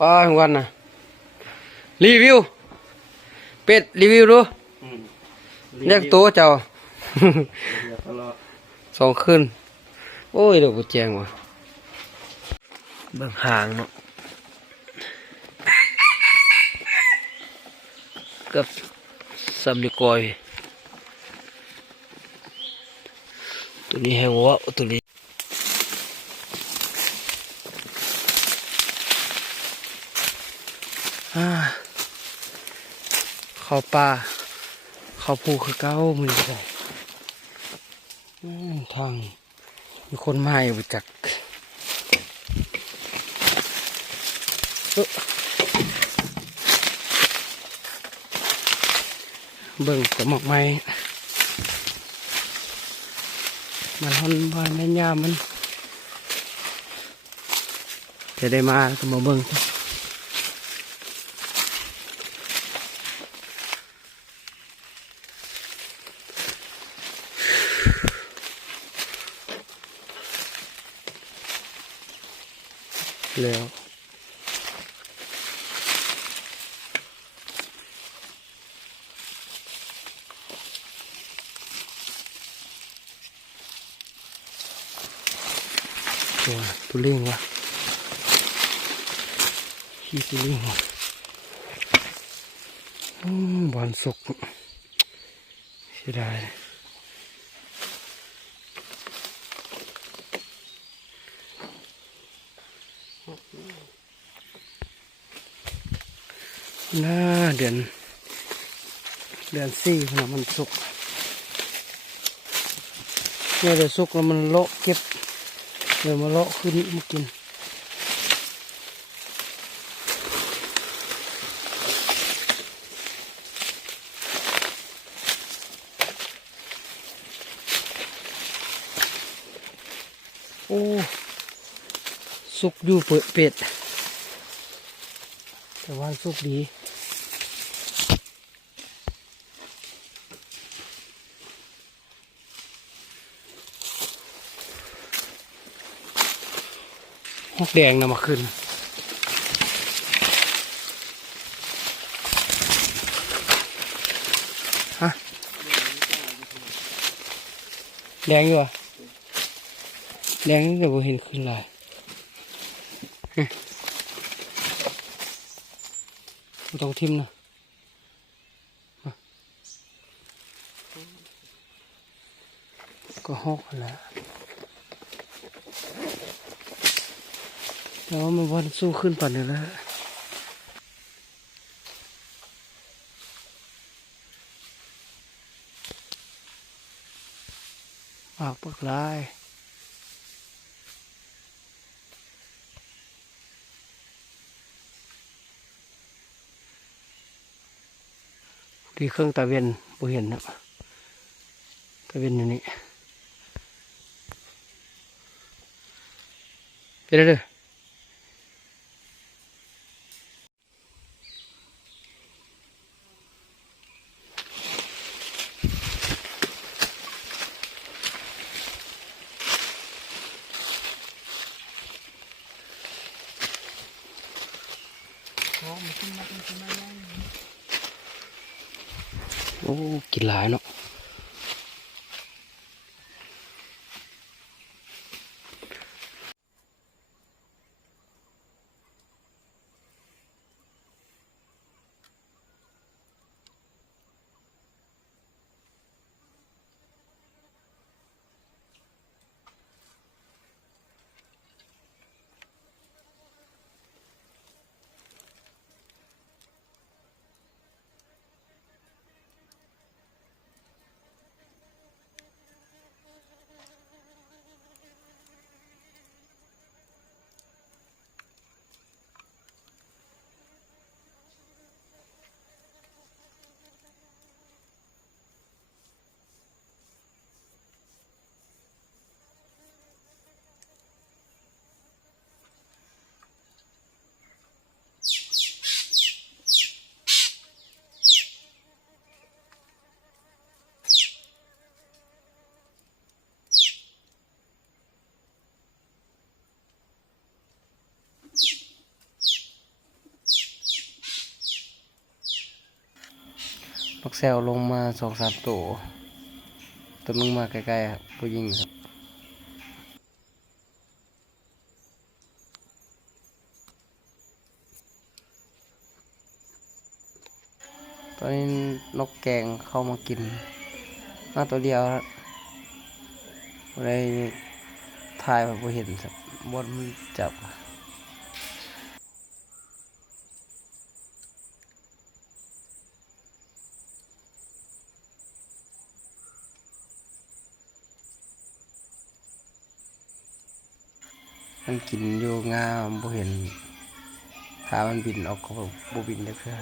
ป้าทุกวันนะรีวิวเป็ดรีวิวดูเรียกตัวเจ้า สองคืนโอ้ยเดี๋ยวกูแจ้งว่ะเบิ่งหางเนาะกับซัมนิกอยตัวนี้ให้วัวตัวนี้เข้าป่าเข้าภูคือเก้ามือใส่ทางมีคนมาอยู่จักเบิ่งกระหมอกไม้มันฮอนบ้านแม่ย่ามันจะได้มาก็มาเบิ่งแล้วตุลิงวะขี้ตุลิงวะบอลสุกเสียดายน่าเดือนสี่มันสุกเนี่ยเดี๋ยวสุกแล้วมันโละเก็บเดี๋ยวมาเลาะขึ้นมากินโอ้สุกอยู่เปิดเป็ดแต่ว่าสุกดีหกแดงนำมาขึ้นฮะแดงอยู่อ่ะแดงแต่บ่เห็นขึ้นเลยต้องทิมนะก็หกแล้วแต่ว่ามันวันสู้ขึ้นปั่นเลยแล้วปากปักลายดีเครื่องตาเวียนบ่เห็นนะตาเวียนอยู่นี่เดี๋ยวโอ้กินหลายเนาะ นกแซวลงมา2-3ตัวตัวนึงมาใกล้ๆครับผู้หญิงครับตอนนี้นกแกงเข้ามากินมาตัวเดียวครับอะไรถ่ายแบบบ่เห็นครับบนมันจับมันกินอยู่งาบ่เห็นขามันบินออกก็บ่บินเลยเพื่อ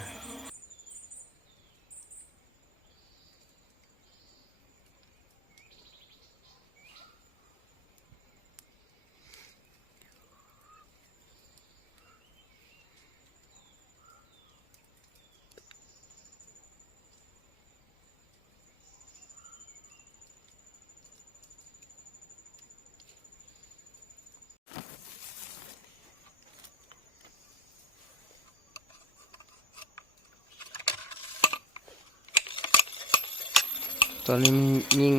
ตอนนี้มันยิง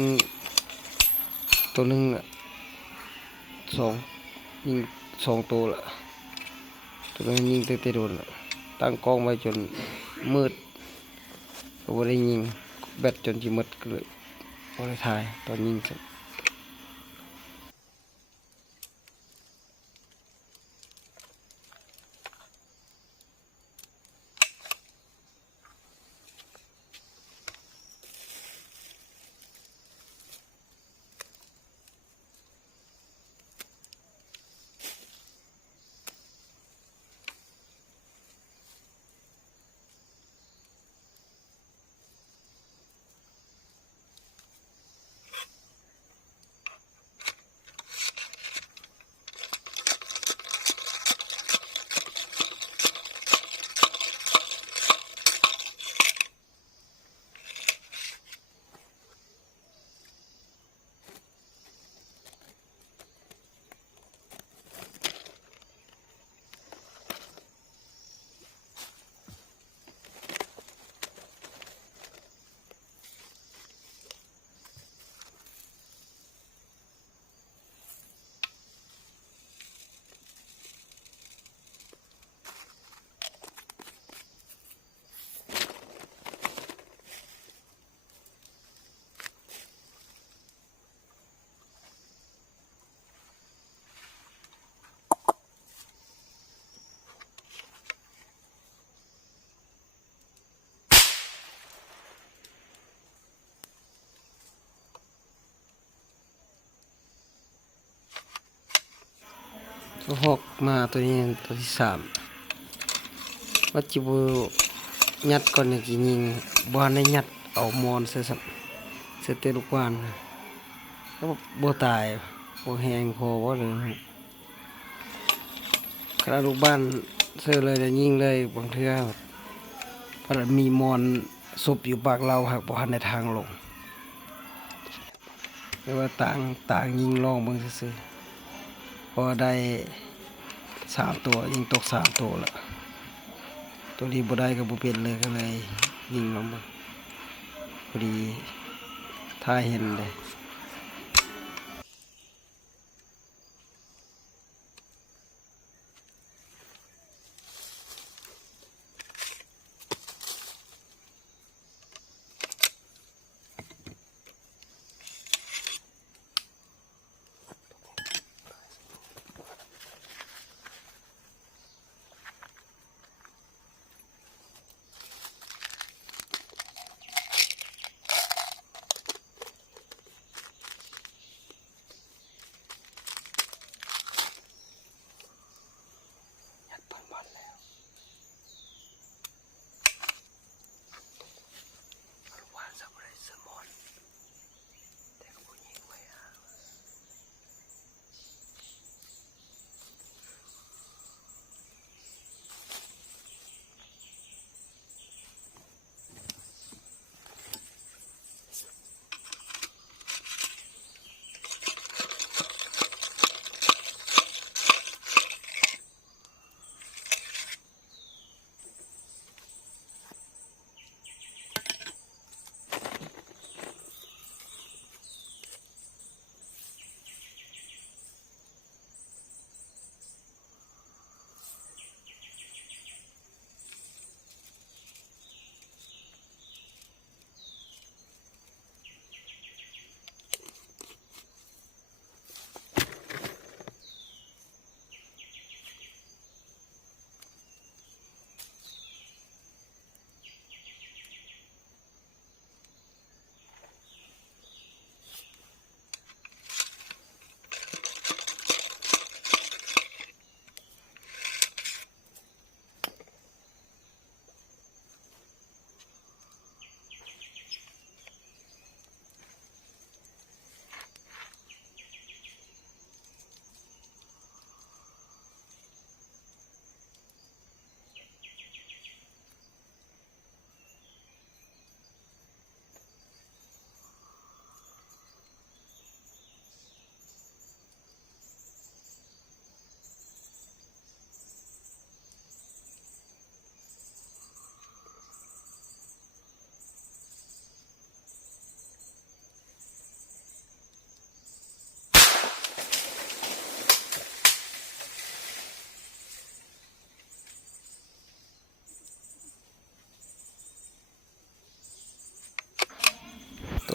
ตัวนึงอ่ะยิง2 ตัวละตัวนึงยิงเตะโดนละตั้งกล้องไว้จนมืดก็บ่ได้ยิงแบตจนสิหมดก็เลยบ่ได้ถ่ายตอนยิงครับตัว6มาตัวนี้ตัวที่3ว่าจิบ่ยัดก่อนเนี่ยสิยิงบ่ทันได้ยัดเอามอนใส่ซับเสร็จแต่ลูกวานก็บ่ตายบ่แฮงพอบ่เลยคณะลูกบ้านเสื้อเลยแล้วยิงเลยบางเทื่อเพราะมีมอนซุบอยู่ปากเราครับบ่ทันได้ทางลงแต่ว่าต่างยิงลองเบิ่งซื่อๆพอได้3 ตัวยิงตก3 ตัวละตัวนี้บ่ได้ก็บ่เป็นเลยก็เลยยิงลงเบิ่งพอดีถ่ายเห็นเลย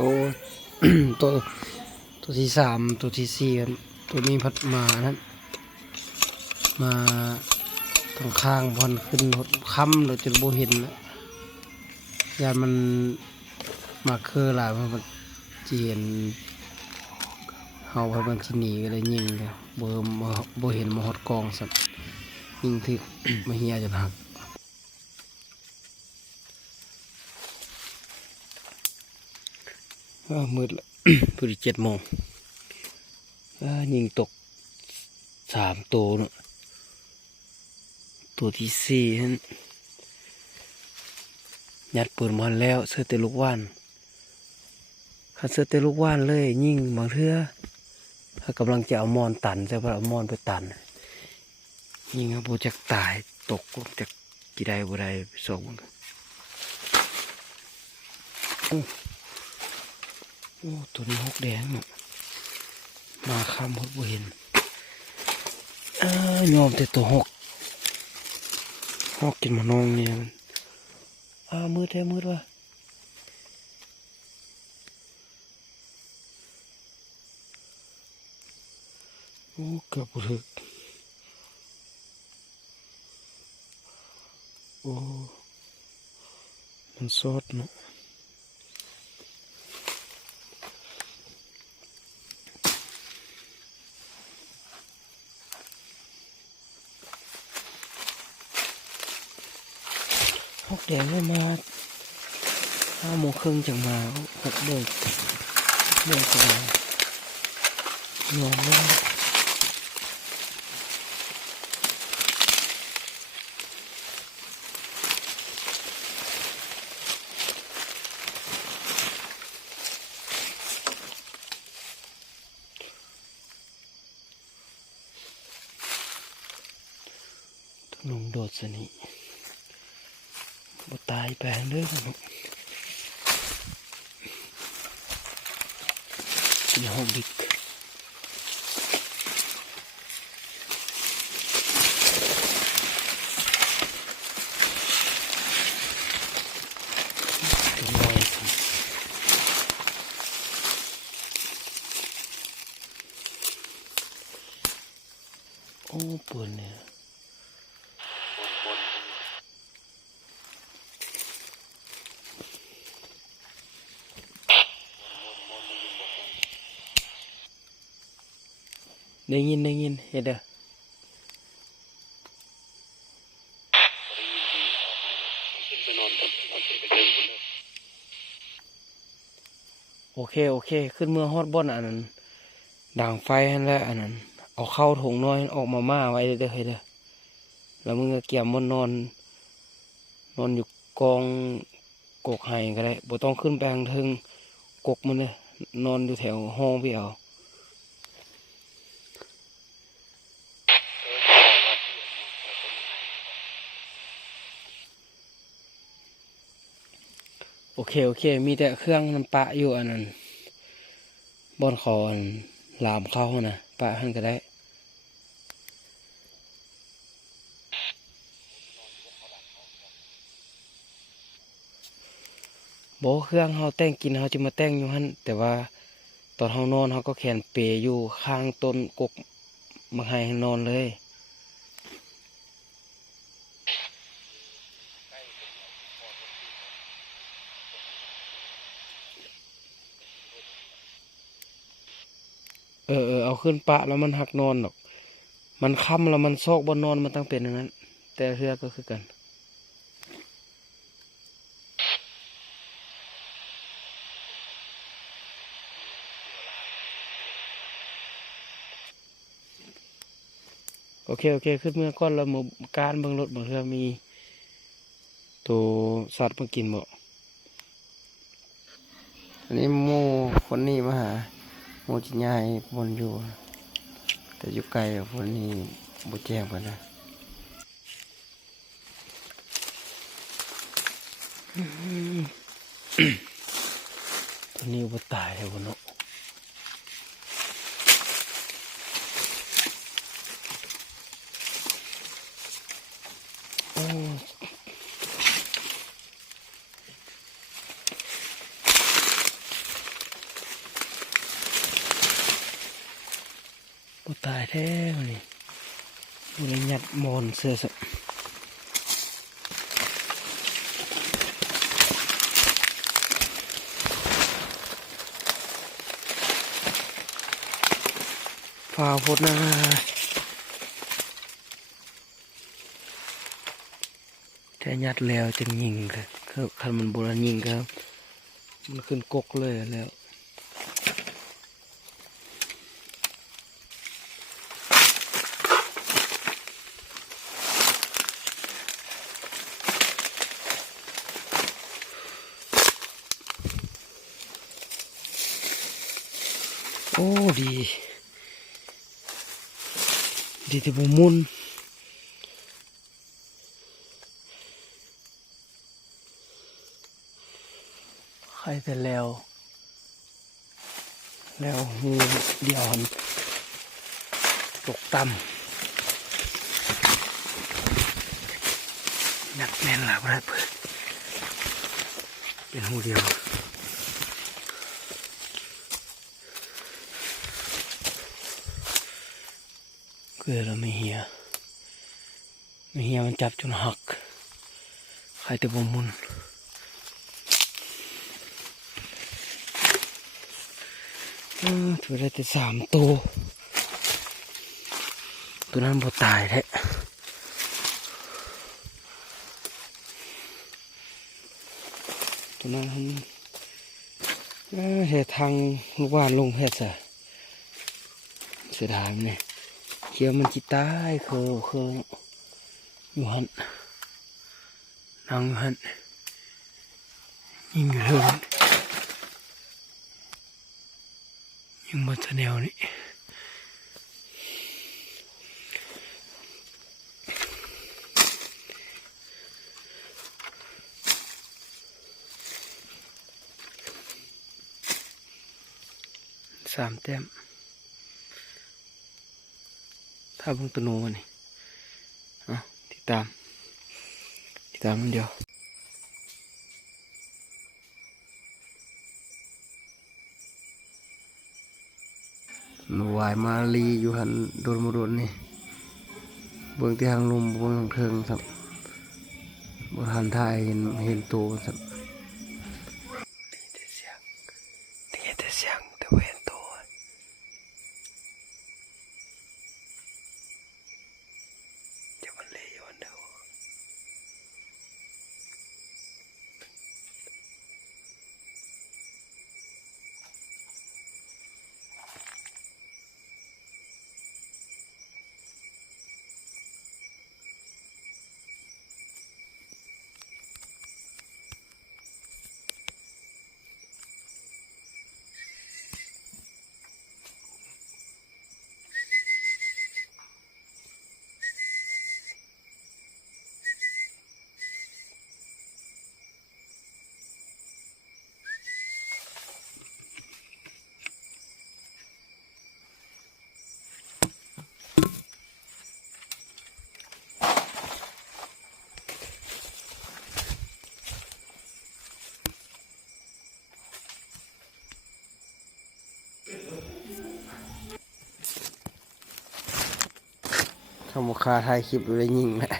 ตัว ตัวตัวที่สามตัวที่สี่ตัวนี้พัดมานั้นมาตรงข้างพอนขึ้นหดค่ำเราจนโบเห็นแล้วยานมันมาเคอหลายมันเจียนเฮาพมันชิหนีก็เลยยิงเลยโบเห็นมาหดกองสัตว์ยิงที่ มาเฮียจนหักมืดละ พอดี7 โมงยิงตก3 ตัวเนาะตัวที่สี่ยัดปืนมันแล้วเสื้อเตลูกว่านคันเสื้อเตลูกว่านเลยยิงบางเทื่อถ้ากำลังจะเอามอนตันจะเอามอนไปตันยิงครับโบจักตายตกจากกี่ใดบ่ได้ส่งโอ้ตัวนี้6 แดงเนาะมาข้ามหดบ่เห็นยอมแต่ตัว6กินมานองเนี่ยมันมืดแท้มืดว่ะโอ้เกือบบ่ถึกโอ้มันสดเนาะ6 แดงไม่มา5 โมงครึ่งจังมา6 โมงจะมานอนไม่ได้ต้องลงโดดสนิบ่ตายแปลงเลยนะที่ห้องดิกโอ้ปืนเนี่ยได้ยินเฮ็ดเด้อโอเคขึ้นเมื่อฮอดบ่อนอันนั้นด่างไฟนั่นแหละอันนั้นเอาเข้าถุงน้อยออกมาม่าไว้เด้อเฮ็ดเด้อแล้วมึงก็เกี่ยมมันนอนอยู่กองกกไห้ก็ได้บ่ต้องขึ้นไปทางเทิงกกมันเลยนอนอยู่แถวห้องพี่เอาโอเคมีแต่เครื่องมันปะอยู่อันนั้นบอนคออันลามเข้านะปะหันก็ได้โบเครื่องเฮาแต่งกินเฮาจะมาแต่งอยู่หันแต่ว่าตอนเฮานอนเฮาก็แขนเปยอยู่ข้างต้นกกมาให้นอนเลยเอาขึ้นปะแล้วมันหักนอนหรอกมันค่ำแล้วมันซอกบนนอนมันต้องเป็นอย่างนั้นแต่เฮือก็คือกันโอเคขึ้นเมื่อก้อนแล้วมาการเบิ่งรถบางเทื่อมีตัวสัตว์มากินบ่อันนี้โมคนนี้มาหาโมจิญายบนอยู่แต่อยู่ไกลคนนี้บ่แจ้งไปนะตัวนี้บ่ตายเลยบ่เนาะ ตายแท้นี่มันเลยยัดมอนเสื้อสับฟ้าพดนะแต่ยัดแล้วจะยิงเลยคือคันมันโบราณยิงครับมันขึ้นกกเลยแล้วโอ้ดีที่ผมมุนใครแต่แล้วหูเดียวหันตกต่ำนักแน่นหลับได้เปิดเป็นหูเดียวเกลือเราไม่เหี่ยมันจับจนหักใครแต่บ่มุนถือได้แต่3 ตัวนั้นบ่ตายแท้ตัวนั้นเหตุทางลูกบ้านลงเหตุเสียดายมันเนี่ยเขียวมันจิตายเคยอยู่หันนั่งหันยิงอยู่เลยยิงมาแนวนี้3 แต้มถ้าเบิ่งตัวโน้มันนี่ติดตามมันเดียววายมาลีอยู่หันโดนนี่เบิ่งที่ทางลมเบิ่งทางเทิงครับบนหันท้ายเห็นตัวครับได้ยินแต่เสียงแต่ว่าเห็นตัวจะมันเลยอยู่อันเดียวคำว่าคาถ่ายคลิปเลยยิงแหละ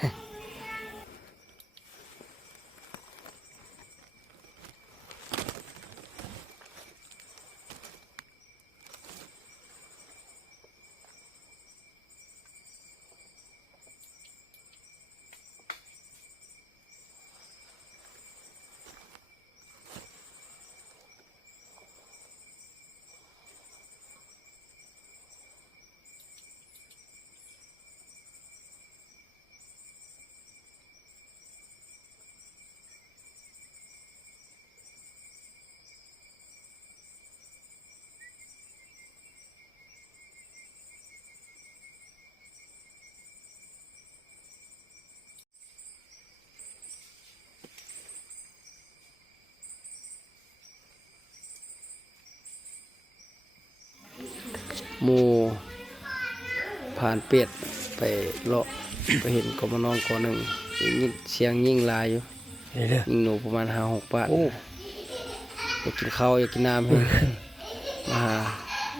โมผ่านเป็ดไปเลาะ ไปเห็นกบน้องก่อนหนึ่งยิงเสียงยิงลายอยู่ยิงหนูประมาณ5-6 บาทอยากกินข้าวอยากกินน้ำให้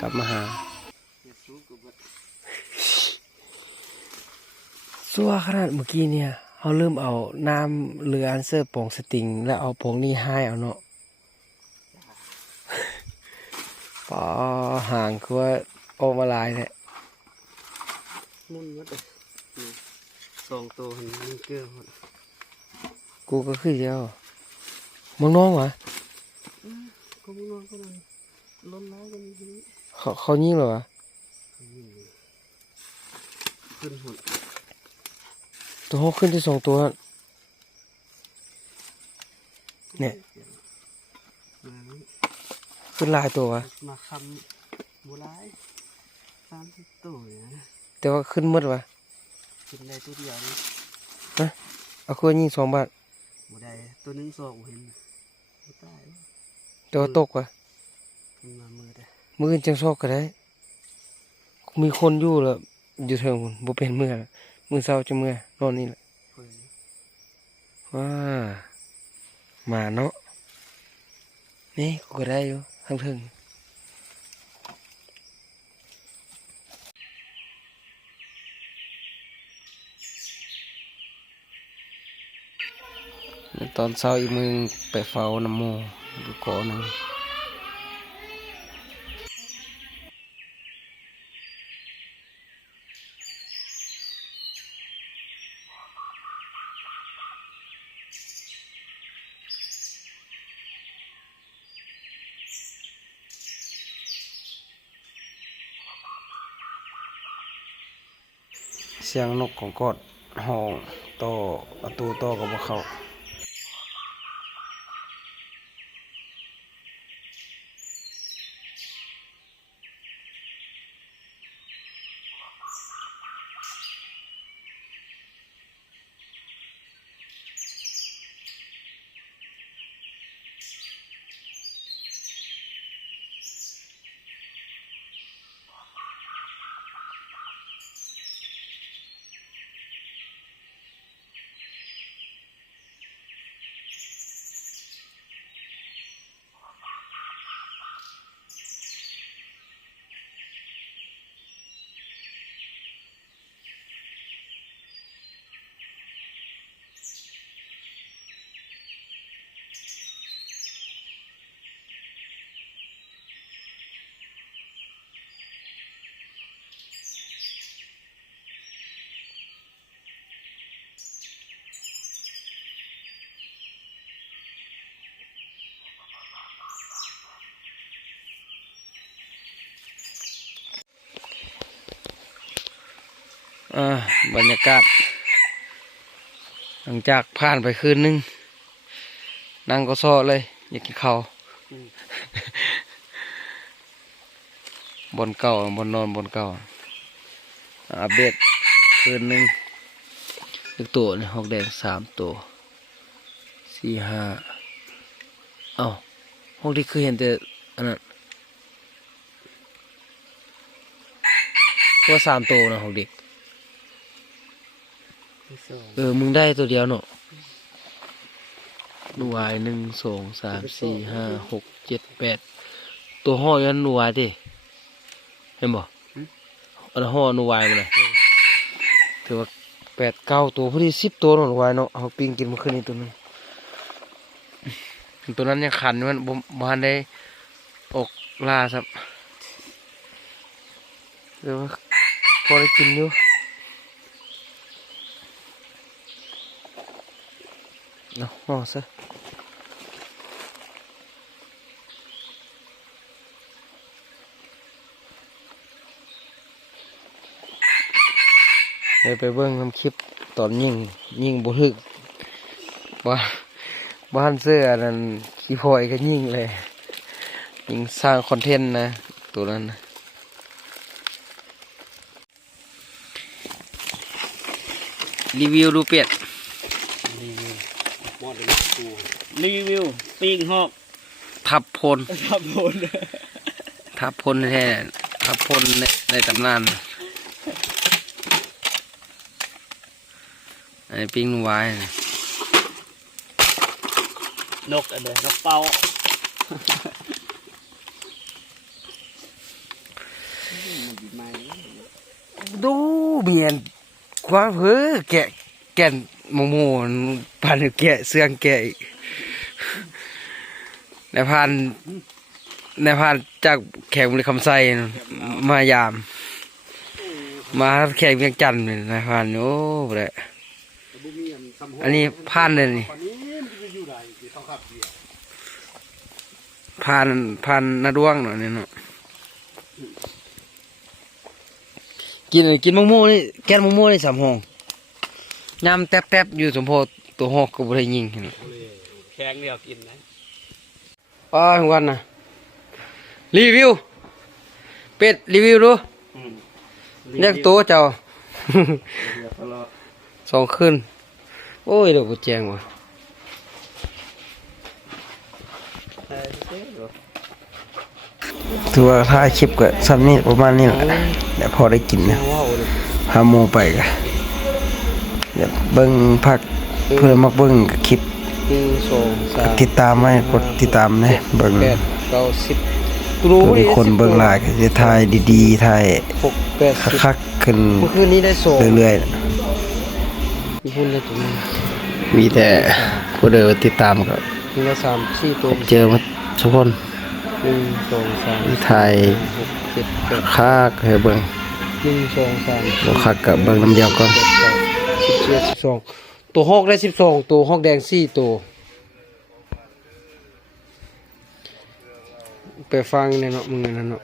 กลับมาหา ซัวขนาดเมื่อกี้เนี่ยเขาเริ่มเอาน้ำเรืออันเซอร์โป่งสติงแล้วเอาโป่งนี่ให้เอาเนาะปอห่างคือว่าโอมาลายเนี่ย มุ่นมัดเลยสองตัวหันมันเกลือหมด กูก็คือเดียวมึงน้องวะ ก็มึงนอนก็มันล้นร้ายกันทีนี้ เขายิงเหรอวะ ขึ้นหด ตัวเขาขึ้นที่2 ตัวเนี่ย มานี่ ขึ้นหลายตัววะ มาคำบัวร้าย30ตัวเนี่ย แต่ว่าขึ้นมืดวะ กินได้ตัวเดียวนี่ เอาคือยิง2 บาท บัได้ตัวหนึงสองเห็นบัตาย แต่ว่าตกวะ มันมามือได้ มืออื่นจังซอกก็ได้ มีคนอยู่แล้วอยู่เทิงพุ่นบ่เป็นมือละมือเช้าจะมือนอนนี่แหละ เพิ่น ว้ามาเนาะนี่กูก็ได้อยู่ทั้งเทิงตอนเช้าอีกมึงไปเฝ้าน้ำโมดูก่อนหนึ่งเสียงนกของกอดห้องต่อประตูต่อกับบ่เข้าบรรยากาศหลังจากผ่านไปคืนนึงนั่งก็ซ้อเลยอยากกินข้าวบนเก่าบนนอนบนเก่าอัปเดตคืนนึงอีกตัวนี่หอกแดง3 ตัว4 5เอ้าห้องที่เคยเห็นแต่อันนั้นตัว3 ตัวนะหอกเด็ก ที่สอง มึงได้ตัวเดียวเนาะหนูวาย1 2 3 4 5 6 7 8ตัวห่อยันหนูวายดิเห็นบ่อันห่อหนูวายมันเลยถือว่า8 9 ตัวพอดี10 ตัวหนูวายเนาะเอาปิ้งกินเมื่อคืนนี้ตัวนึงตัวนั้นยังขันมันบ่ทันได้ออกล่าครับเดี๋ยวพอได้กินอยู่เนาะห่อซะเดี๋ยวไปเบิ่งทำคลิปตอนยิงบ่ถึกบ้านเสื้ออันนั้นขี้พอยก็ยิงเลยยิงสร้างคอนเทนต์นะตัวนั้นนะรีวิวดูเป็ด รีวิวมอดเลยกูรีวิวปิ้งหอก ทับพล ทับโดน ทับพลแท้ทับพลในตำนานไอ้ปิ้งไว้นะ นกอะไรนกเป่า ดูเบียนข ว่าเฮ้อแก่นโมโมพันแกะเสื่องแกะอีกในพันจากแขกบุรีคำไซมายาม มาแขกเวียงจันทร์ในพันโอ้แหละอันนี้พันเลยนี่พันนาดวงเนาะเนี่ยเนาะกินมะม่วงนี่แก้นมะม่วงนี่3 ห้องยำแทบอยู่สมโพธิ์ตัวหอกก็บ่ได้ยิงเห็น แข็งเดียวกินนะ ป้าทุกวันนะรีวิวเป็ดรีวิวดูเรียกตัวเจ้า 2 คืนโอ้ยเดี๋ยวบ่แจ้งว่ะถือว่าถ่ายคลิปก็ซ้ำนี้ประมาณนี้แหละเดี๋ยวพอได้กินนะพาโมไปกันเดี๋ยวเบิ่งพักเพื่อมาเบิ่งคลิป 1 2 3 ติดตามไว้กดติดตามนะเบิ่ง 8 9 10 รู้มีคนเบิ่งหลายก็จะถ่ายดีๆถ่าย 6 8 คักๆขึ้น เมื่อคืนนี้ได้2 เรื่อย มีหุ้นได้ตัวนึง ๆมีแต่ผู้เดินติดตามก็ มีละ3 4ตัว เจอมาทุกคน 1 2 3 ถ่าย 6 7 8 คักให้เบิ่ง 1 2 3 บ่คักก็เบิ่งน้ำเดียวก่อน 12ตัวหอกได้12ตัวหอกแดง4ตัวไปฟังเนี่ยเนาะมึงนั่นเนาะ